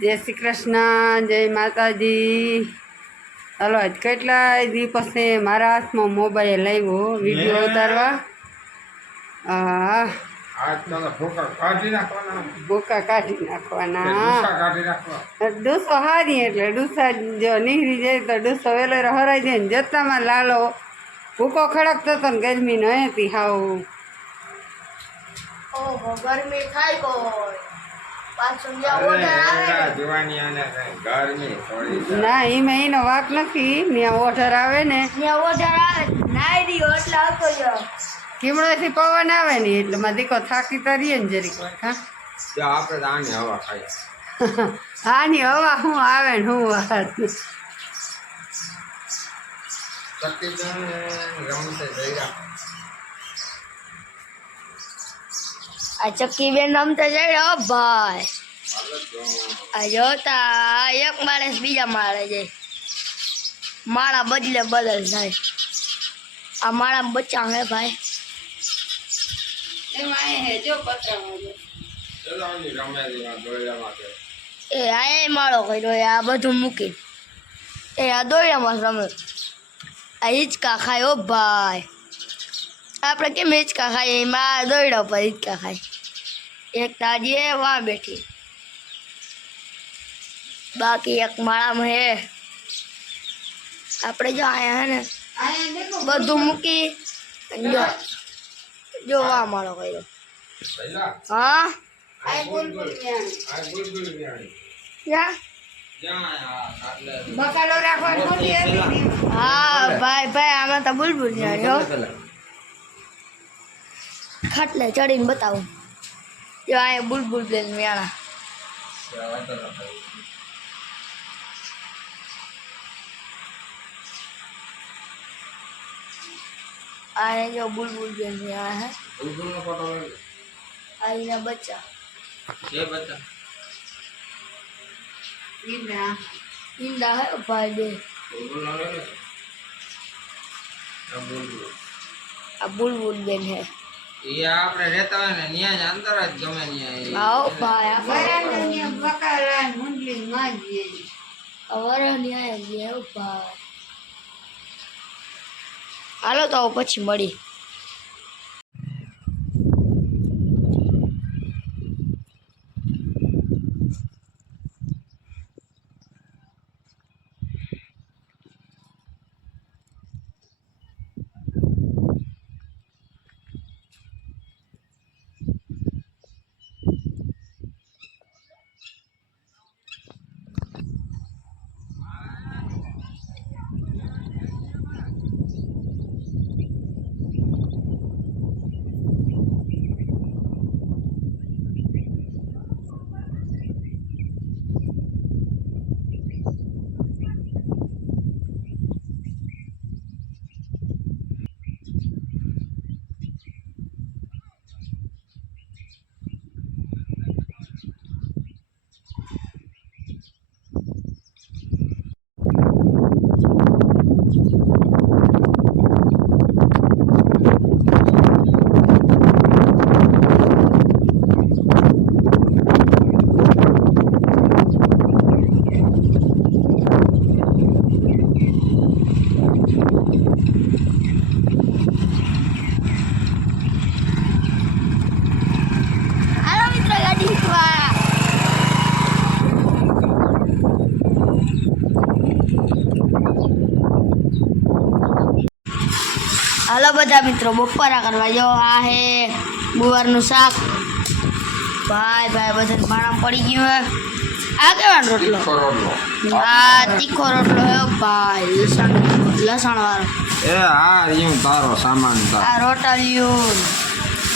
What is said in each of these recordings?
જય શ્રી કૃષ્ણ જય માતાજી. હલો કેટલા દિવસે મારા હાથમાં મોબાઈલ આવ્યો વીડિયો ઉતારવા? હા ભૂકા કાઢી નાખવાના. ડૂસો હારી એટલે ડૂસા જો નીકળી જાય તો ડૂસો વેલેરો હરાઈ જાય ને જતામાં લાલો. ભૂકો ખડકતો હતો ને ગરમી ન હતી હાવ. ગરમી થાય કોઈ. ને. એમાં એનો વાક નથી. ત્યાં ઓઢર આવે ને. ત્યાં ઓર્ડર આવે નાઈ રહ્યો એટલે આવતો જાવ કીમડોથી પવન આવે ને એટલે માં દીકો થાકી તરીએ ને જરીક વાર હા. આપણે આની હવા હવા શું આવે ને શું વાત શક્તિબેન રમશે જઈ રહ્યા. આ ચક્કી બેન રમતા જાય ઓ ભાઈ આ જોતા એક માણસ બીજા માળે જાય માળા બદલે બદલ થાય આ માળા બચ્ચા હે ભાઈ એમાં હે જો પતરામાં ચલો આની રમે છે, આ દોરડામાં છે. એ આ એ માળો કર્યો એ આ બધું મૂકી એ આ દોડ્યામાં રમે આ હિંચકા ખાય ઓ ભાઈ આપણે કેમ હિંચકા ખાઈએ એમાં આ દોડ્યા પર હિંચકા ખાય એક તાજી એ વાં બેઠી. બાકી એક માળામાં હે. આપણે જો આયા હે ને બધું મૂકી જો જો વા માળો કર્યો. હા? બકાલો રાખવાની ને. હા ભાઈ ભાઈ આમાં તો બુલબુલ ખાટલે ચડીને બતાવું. જો અહીંયા બુલબુલ બેન મેળા અહીંયા જો બુલબુલ બેન મેળા હે બુલબુલનો ફોટો લઈ લે. આ એના બચ્ચા એ બચ્ચા ઈંડા. ઈંડા હે ભાઈ બે બુલબુલનો લઈ લે. આ બુલબુલ. આ બુલબુલ બેન હે એ આપણે રહેતા હોય ને ન્યા જ અંદર જ ગમે ન્યા આવો ભાઈ આ વરાંડો ને મુંડલી ભાઈ હાલો તો પછી મળી હાલો મિત્ર ગાડી વાળા હાલો બધા મિત્રો બપોરા કરવા જો આ હે. ગુવારનું શાક. ભાઈ ભાઈ બધા ભાણા પડી ગયું હે. આ કેવાનો રોટલો? આ તીખો રોટલો હે ભાઈ લસણ લસણ વાળો એ આ યું તારો સામાન તાર આ રોટલિયું.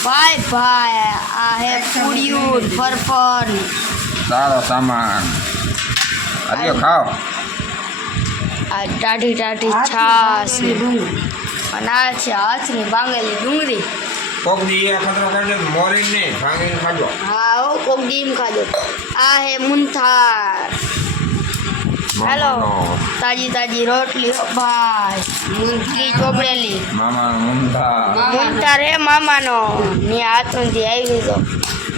ભાઈ ભાઈ આ હે પૂડિયું ફરફર. તારો સામાન. આજે ખાઓ. આ ટાઢી ટાઢી છાશ. અને આ છે હાથની ભાંગેલી ડુંગળી. કોક દી આ ખતરો કાઢે મોરી ને ભાંગીને ખાજો. હા હો કોક એમ ખાજો. આ હે મુંથાર હેલો તાજી તાજી રોટલી ભાઈ મૂંગી ચોપડેલી. મામા મુંથાર મુંથાર હે મામાનો. ને હાથમાંથી આવી તો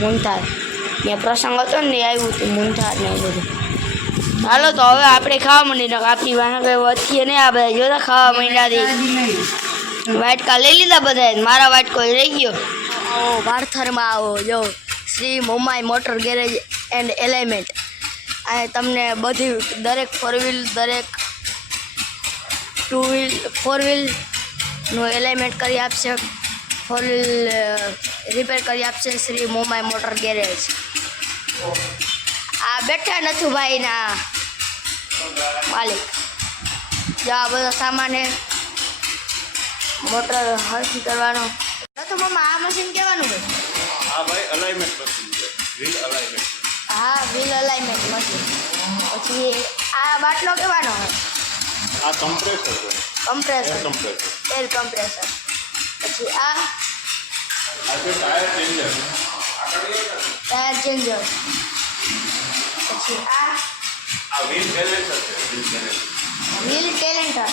મુંતાર ત્યાં પ્રસંગ હતો ને આવ્યું હતું મૂંઠાર ને બધું. હાલો તો હવે આપણે ખાવા માંડી ને આપણી વાના કઈ વધીએ નહીં આ બધા જોતા ખાવા માંડ્યા વાટકા લઈ લીધા બધા મારા વાટકો રહી ગયો. આવો ભારથરમાં આવો, જો, Shri Momai motor garage and alignment આ તમને બધી દરેક ફોર વ્હીલ દરેક ટુ વ્હીલ ફોર વ્હીલનું એલાઇમેન્ટ કરી આપશે ફોર વ્હીલ રિપેર કરી આપશે શ્રી મોમાઈ મોટર ગેરેજ. આ બેઠા નથી ભાઈના માલિક. જો આ બધો સામાન મોટર હરખી કરવાનો. નથી મમ્મા આ મશીન કહેવાનું હોય આ ભાઈ અલાઇનમેન્ટ મશીન છે. વ્હીલ અલાઇનમેન્ટ હા વ્હીલ અલાઇનમેન્ટ મશીન પછી આ બાટલો કહેવાનો હોય આ કમ્પ્રેસર છે. કમ્પ્રેસર કમ્પ્રેસર એર કમ્પ્રેસર પછી આ આ છે ટાયર ચેન્જર ટાયર ચેન્જર પછી આ આ વ્હીલ બેલેન્સર છે વ્હીલ બેલેન્સર વ્હીલ ટેલેન્ટર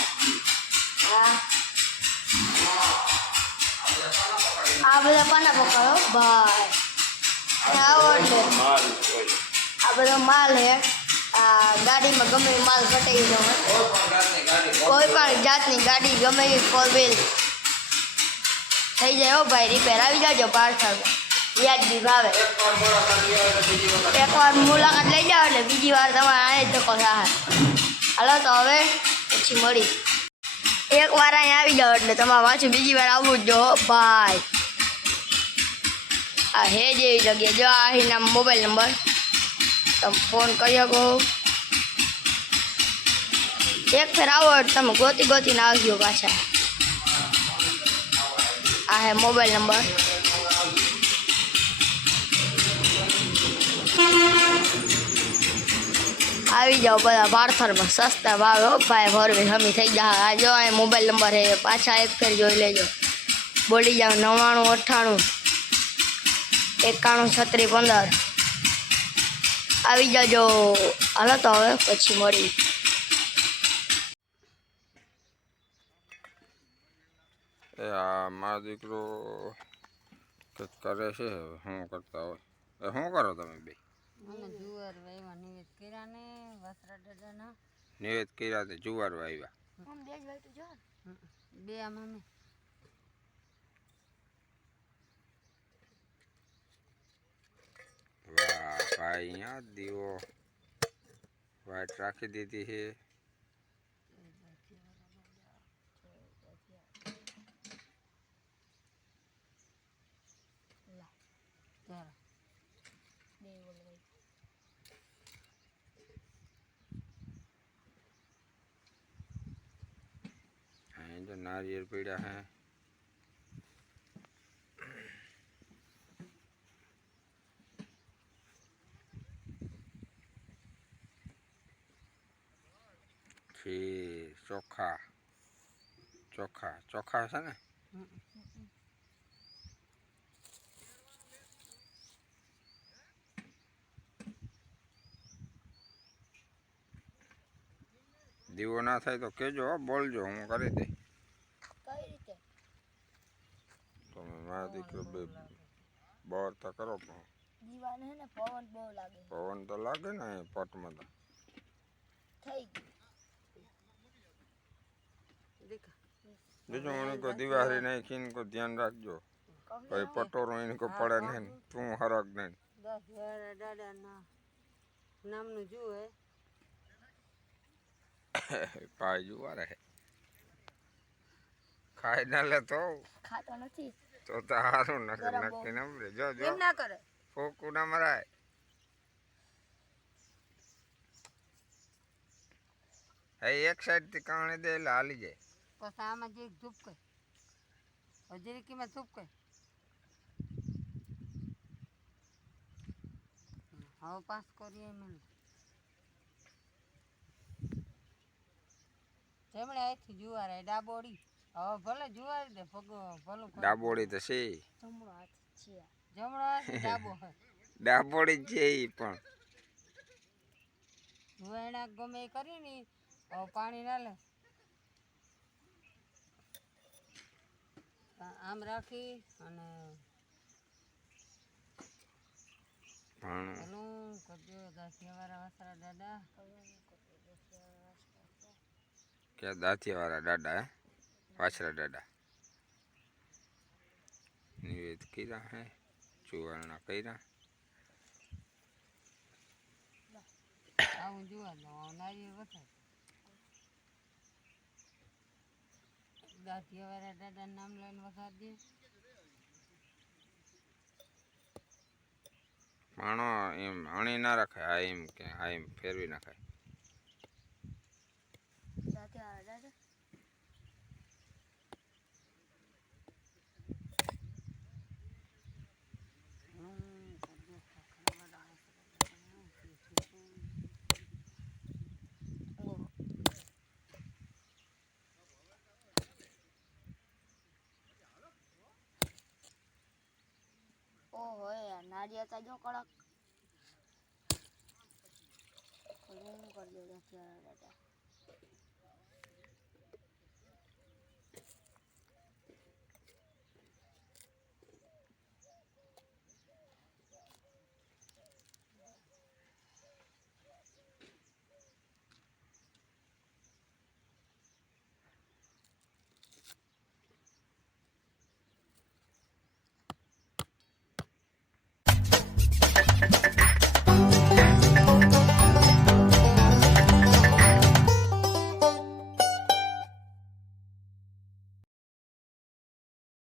આ. આ બધા પાના પકડો ભાઈ. અને આવો માલ આ બધો માલ હે. આ ગાડીમાં ગમે માલ ઘટાઈ જવો. કોઈ પણ જાતની ગાડી ગમે ફોર વ્હીલ થઈ જાય હો ભાઈ રિપેર આવી જાજો પાર્સલ. વ્યાજબી ભાવે એકવાર મુલાકાત લઈ જાઓ એટલે બીજી વાર તમારે આને ધક્કો થાય. હાલો તો હવે પછી મળી. એકવાર અહીંયા આવી જાઓ એટલે તમારે પાછું બીજી વાર આવવું જ જો ભાઈ. આ હે જેવી જગ્યા. જો અહીંના મોબાઈલ નંબર. તમે ફોન કરી શકો. એક ફેર આવો તમે ગોતી ગોતીને આવજો પાછા. આ હે મોબાઈલ નંબર. આવી જાઓ બધા પાર્થરમાં સસ્તા ભાવે. હો ભાઈ ભરવી હમી થઈ જાય આ જો અહીં મોબાઈલ નંબર છે. પાછા એક ફેર જોઈ લેજો. બોલી જાઓ, નવ્વાણું, અઠ્ઠાણું, એકાણું છત્રીસ પંદર. આવી જાજો. હાલો તો હવે, પછી મળી એ આ મારો દીકરો કંઈક કરે છે, હવે શું કરતા હોય? એ શું કરો તમે બે? અમે જુવાર વાવ્યા નિવેદ કર્યા ને વસરા દાદાના. નિવેદ કર્યા તે જુવાર વાવ્યા બે આમ અમે. વાહ ભાઈ અહીંયા દીવો. વાઈટ રાખી દીધી છે. ચાલો અહીં पेड़ा પીડ્યા હે चोखा। ચોખા ચોખા છે ને દીવો ના થાય તો હો, બોલજો હું કરી દઈ કઈ રીતે તમે મારા દીકરો બે બહાર તો કરો પણ. દીવાને હે ને પવન બહુ લાગે. પવન તો લાગે ને અહીં પટમાં તો. થઈ દેખા. બીજું મને કોઈ દિવાળી નાખીને કોઈ ધ્યાન રાખજો. કોઈ પટોરો એને કોઈ પડે નહીં ને તું હરક નહીં દસ હજાર દાદાના નામનું જુએ પાય જુવારે ખાઈ ના લે તો ખાતો નથી. તો તો સારું નક્કી બરાબર. નક્કી ના મળે જો જો. એમ ના કરે. ફોકું ના મરાય. હે એક સાઈડથી કાણે દે એટલે હાલી જાય. પછી આમાં જે ધૂપ કઈ. હજરી કિંમત ધૂપ કઈ? હવે પાસ કરીએ એમ જેમણે અહીંથી જુવારે ડાબોડી હવે ભલે જુવારી દે ભગો ભલું. ડાબોડી તો છે. જમણો હાથ છે. જમણો હાથ ડાબો ડાબોડી છે ઈ પણ. વેણા ગમે એ કરી ને પાણી ના લે. આમ રાખી અને હલું કરજો દાસિયાવાળા વાસરા દાદા. કે દાંતિયાવાળા દાદા હે? વાછરા દાદા નિવેદ કર્યા હે ચુવારણા કર્યા આવું જોવા દઉં નારિયેળ વસાય દાસિયાવાળા દાદાનું નામ લઈને વસાડ દે માણો એમ અણી ના રખાય આ એમ કે આ એમ ફેરવી નાખાય સાથે આ દાદા હલું કરજો ખખડાવાળા વાસરા ઓહો ઓહો નારિયેળ તો જો કડક. કરી દઉં દાદા